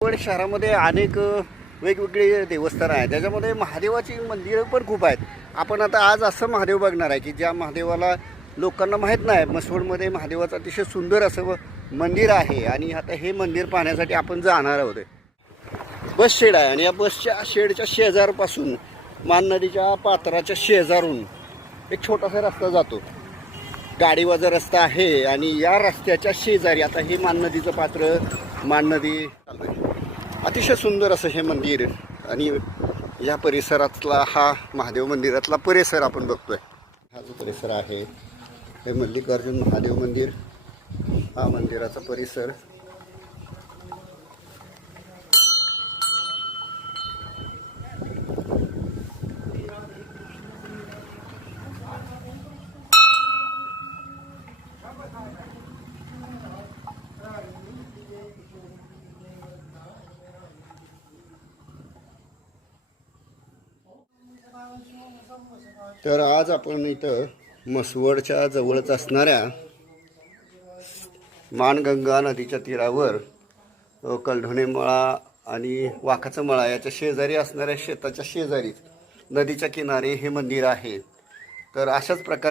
पण शहरामध्ये अनेक वेगवेगळे देवस्थान आहेत. त्याच्यामध्ये महादेवाची मंदिरं पण खूप आहेत. आपण आता आज असं महादेव बघणार आहे की ज्या महादेवाला लोकांना माहीत नाही. म्हसवडमध्ये महादेवाचं अतिशय सुंदर असं मंदिर आहे आणि आता हे मंदिर पाहण्यासाठी आपण जाणार आहोत. बस शेड आहे आणि या बसच्या शेडच्या शेजारपासून मान नदीच्या पात्राच्या शेजारून एक छोटासा रस्ता जातो. गाडीवाजा रस्ता आहे आणि या रस्त्याच्या शेजारी आता हे मान नदीचं पात्र, मान नदी चालू आहे. अतिशय सुंदर असं हे मंदिर आणि या परिसरातला हा महादेव मंदिरातला परिसर आपण बघतोय. हा जो परिसर आहे हे मल्लिकार्जुन महादेव मंदिर, हा मंदिराचा परिसर. तर आज आपण इथं म्हसवडच्या जवळच असणाऱ्या माणगंगा नदीच्या तीरावर कलढोणे मळा आणि वाकाचा मळा याच्या शेजारी असणाऱ्या शेताच्या शेजारी नदीच्या किनारी हे मंदिर आहे. तर अशाच प्रकारे